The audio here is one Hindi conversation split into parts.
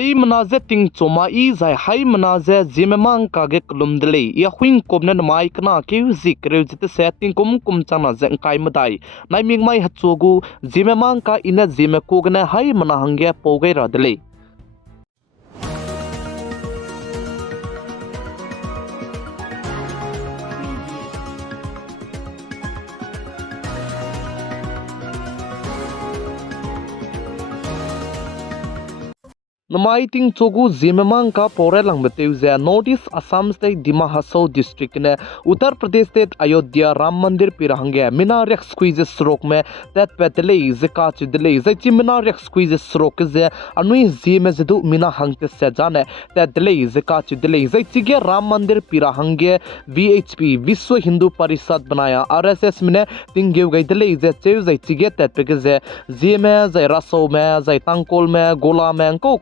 hai manaze ting choma I zai hai manaze zimemang ka ge klum dele ya huing komna mai kana ke zik re jite setting kum chana zeng kai madai nai ming mai hachogu zimemang ka ina zime ko gna hai mana hangge pogai ra dele Namai ting chogu zimemang ka pore lang beteu ze notice Assam state Dima Hasau district ne Uttar Pradesh state Ayodhya Ram Mandir pirangge mina rex squeezes srok me that petele zeka chidele zaichi mina rex squeezes srok ze anui zime zedu mina hangte se jane that dele zeka chidele zaichi ge Ram Mandir pirangge VHP Vishwa Hindu Parishad banaya RSS mine tingeu gai dele ze cheu zaichi ge that peke ze zime zai raso me zai tangkol me gola me ko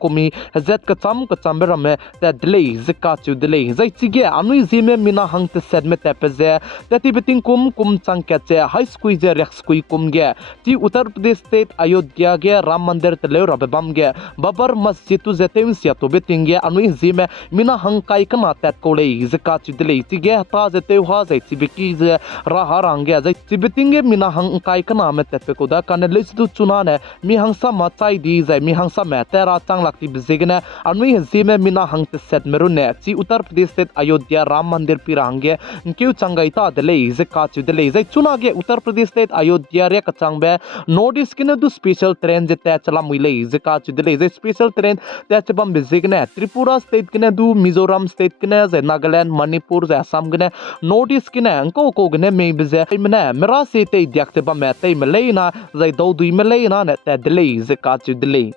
hazet ka cham berame ta delay zika chu delay zai chige anui zime mina hangte set me tapeze tati beting kum chang ka che high squeeze rex squeeze kum ge ti Uttar Pradesh state Ayodhya ge Ram Mandir tele rabam ge babar masjid tu zetem sia to beting ge anui zime mina hang kai kana tat ko le zika chu delay chige ta zete ha zai chibeki ze ra harang ge zai chibeting ge mina hang kai kana me tape ko da kan le tu chuna ne mi hang sa ma chai di zai mi hang sa me tera chang lak bizigna anui zime mina hangte set merune chi Uttar Pradesh state Ayodhya Ram Mandir pirangge keu changai ta dele zeka chu dele zai chuna ge Uttar Pradesh state Ayodhya re ka changbe notice kine du special train je ta chala muile zeka chu dele zai special train ta chabam bizigna Tripura state kine du Mizoram state kine zai Nagaland Manipur zai Assam kine notice kine ko gne me bize mena mera se te diakte ba me te meleina zai do dui meleina ne ta dele zeka chu dele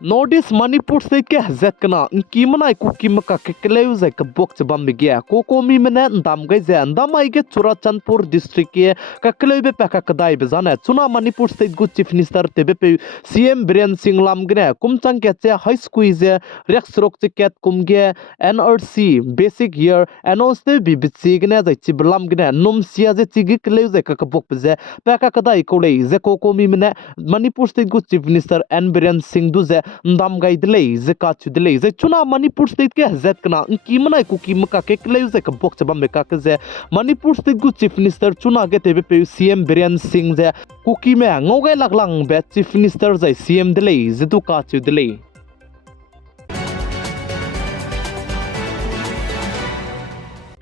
Notice Manipur state ke hazet kana kimana ku kimaka ke kleu zai ka bok chabam begya komi mena ndam gai ze ndam ai ge Churachandpur district ke ka kleu be paka kadai bezana chuna Manipur state gu chief minister tebe pe CM Biren Singh lam gne kumchang ke che high squeeze rex rok ticket kumge NRC basic year announce te BBC gne zai chiblam gne num sia ze chigi kleu zai ka bok beze paka kadai ko le ze komi mena Manipur state gu chief minister N Biren Singh du ze ndam gai dele zeka chu dele ze chuna Manipur state ke hazet kana kimana ku kimaka ke kleu ze ka bok chaba me ka ze Manipur state gu chief minister chuna ge tebe pe CM Biren Singh ze ku ki me ngogai laklang be chief minister ze CM dele ze tu ka chu dele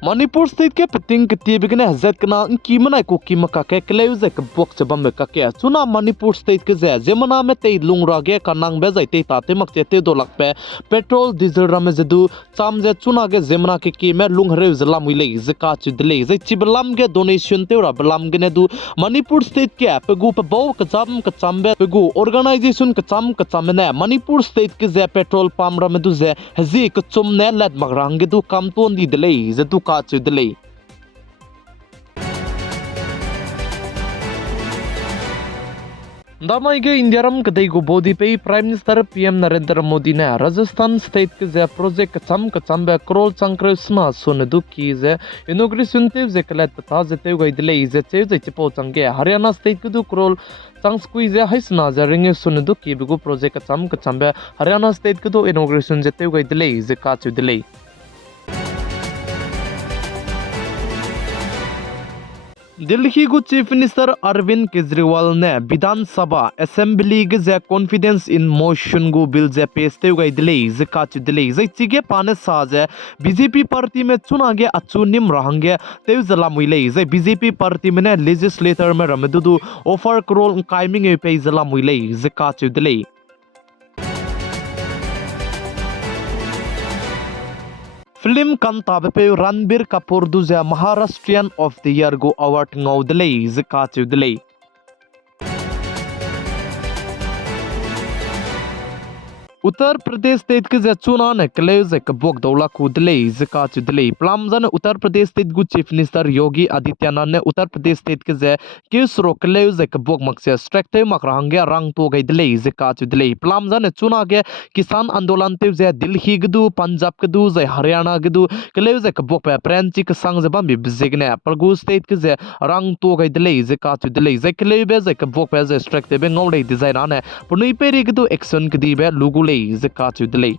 Manipur state ke piting ke tibigne hazet kana kimana ku kimaka ke kleu ze ka bok chaba me ka ke chuna Manipur state ke ze zemana me te lungra ge kanang be zai te ta te mak te do lak pe petrol diesel ram ze du cham ze chuna ge zemana ke ki me lung re zala muile ze ka chu dele ze chiblam ge donation te ra blam ge ne du Manipur state ke pe gu pe bo ka cham be pe gu organization ka cham ne Manipur state ke ze petrol pump ram du ze hazi ka chum ne lat magrang ge du kam ton di dele ze du ka chu dele Damai ge India ram kadai go bodi pe Prime Minister PM Narendra Modi ne Rajasthan state ke ze project kacham be crore chankresma sun du ki ze inauguration te ze kalat pata ze te gai dile ze che ze chipo changge Haryana state ke du crore chang squeeze haisna za ring sun du ki bu project kacham be Haryana state ke du inauguration ze te gai dile ze ka chu dile Delhi gu Chief Minister Arvind Kejriwal ne Vidhan Sabha Assembly ge ze confidence in motion gu bill ze peste gai dile ze ka chu dile ze chige pane sa ze BJP party me chuna ge achu nim rahange te zala muile ze BJP party me ne legislator me ramdu offer crore timing e pe zala muile ze ka chu dile Film kan tabe pe Ranbir Kapoor du ze Maharashtrian of the Year go award ngau dele ze ka chu dele Uttar Pradesh state के चुना ने कले कबोक दौला कुदले जिका चुदले प्लामजन उत्तर प्रदेश स्टेट गु चीफ मिनिस्टर योगी आदित्यनाथ ने उत्तर प्रदेश स्टेट के किसरो कले कबोक मक्से स्ट्रेक्टे मकरांगे रंग तो गईदले जिका चुदले प्लामजन चुना के किसान आंदोलन ते दिल्ली गदु पंजाब गदु हरियाणा गदु कले कबोक पे प्रेंची के संग जबा बिजिगने परगु स्टेट के रंग तो गईदले जिका चुदले कले कबोक पे स्ट्रेक्टे बे ngolei design ane punui peri gdu action kdi be lugulei zika chudlei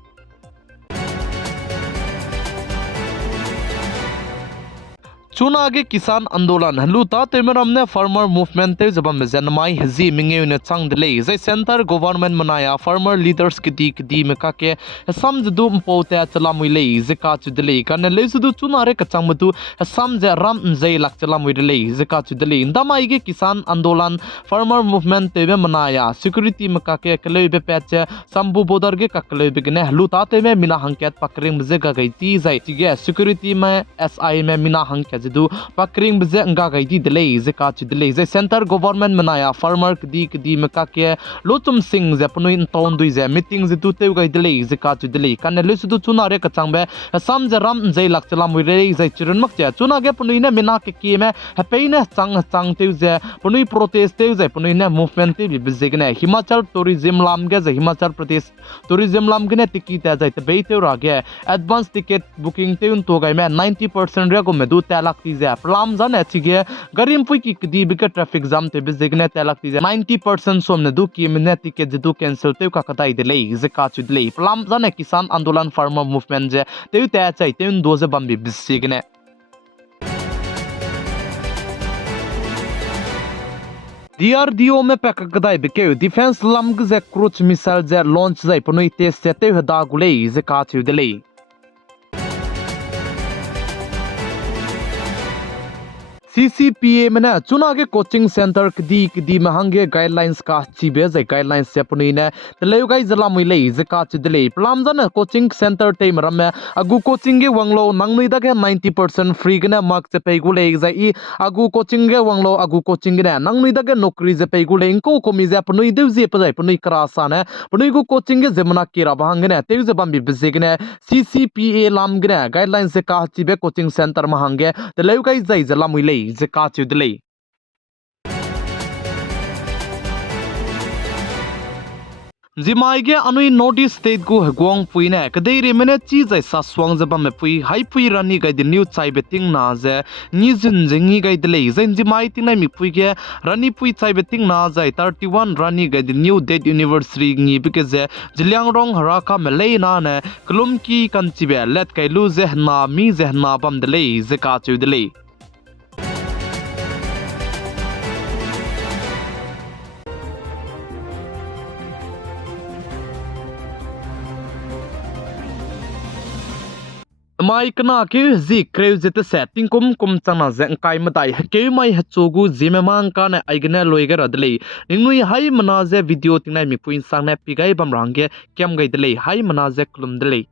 चुना आगे किसान आंदोलन हलुता तेमरम ने फार्मर मूवमेंट ते जबम जनमाई हजी मिंगे ने चंग दले जे सेंटर गवर्नमेंट मनाया फार्मर लीडर्स की में का के समझ दुम पोते चला मुइले जिका चुदले कने ले सुदु चुना रे कचंग मतु समझ राम जे लक चला मुइले जिका चुदले इंदमाई के किसान आंदोलन फार्मर मूवमेंट ते मनाया सिक्योरिटी में का के कले बे पैच संबु बोदर के कले बिगने हलुता ते में मिना हंकेत पकरिंग बजे का गई ती जाय तिगे सिक्योरिटी में एसआई में मिना हंकेत जदु पकरिंग बजे अंगा गई दिले जिका चुदले जे सेंटर गवर्नमेंट मनाया फार्मर कदी में का के लोचुम सिंह जे पनु इन तौन दुई जे मीटिंग जदु ते गई दिले जिका चुदले कने लुसुदु चुना रे कचंग बे सम जे राम जे लक चला मुरे जे चिरन मक जे चुना के पनु ने मिना के में हेपेने चंग ते जे पनु प्रोटेस्ट ते जे पनु ने मूवमेंट ते बिजिगने हिमाचल टूरिज्म लाम के जे हिमाचल प्रदेश टूरिज्म लाम के टिकट ते जे बे ते रागे एडवांस टिकट बुकिंग ते उन तो गई में 90% रे को में दु ते तीजे प्लाम जाने चिगे गरिम पुई की कदी बिके ट्रैफिक जाम ते बिजिगने तेलक तीजे 90% सोमने दु की मिने टिकट जदु कैंसिल ते का कताई दिले जिका चुदले प्लाम जाने किसान आंदोलन फार्मर मूवमेंट जे ते चाइ ते उन दोजे बम बिजिगने DRDO में पैक कदाई बिके डिफेंस लम्ग जे क्रूज मिसाइल जे लॉन्च जे पनुई टेस्ट ते हदा गुले जिका चुदले CCPA में चुना के कोचिंग सेंटर कदी महंगे गाइडलाइंस का चिबे जे गाइडलाइंस से पुनी ने तलेउ गाइ जला मुइले जिका चुदले प्लाम जन कोचिंग सेंटर ते मरम में अगु कोचिंग के वंगलो नंगनुई दगे 90% फ्री गने मार्क से पे गुले जे अगु कोचिंग के वंगलो अगु कोचिंग ने नंगनुई दगे नौकरी जे पे गुले इनको कोमी जे पुनी देव जे पजाई पुनी करासा ने पुनी गु कोचिंग के जमना केरा बहंगने तेउ जे बम बिजिगने CCPA लाम गने गाइडलाइंस से का चिबे कोचिंग सेंटर महंगे तलेउ गाइ जai जला मुइले जिका चुदले जिमाइगे अनुई नॉर्थ ईस्ट स्टेट को हगोंग पुइने कदे रे मेने चीज ऐसा स्वांग जबा में पुई हाई पुई रानी गाइदिनलिu चाइ बेटिंग ना जे निजुन जिंगी गाइदले जैन जिमाइ तिंगनाइ मि पुई के रानी पुई चाइ बेटिंग ना जाय 31 रानी गाइदिनलिu डेट यूनिवर्सिटी नी बिके जे जिलियांगरोंग हराका मेले ना ने क्लुम की कंचिबे लेट कैलु जे ना मी जे ना बम दले जिका चुदले माई कना के जी क्रेव जते सेटिंग कुम चना जे काय मताई के माई हचोगु जिमे मांग का ने आइगने लोइगर अदले निंगनुई हाई मना जे वीडियो तिंगनाइ मि पुइन सांगने पिगाई बम रांगे केम गइदले हाई मना जे क्लुम दले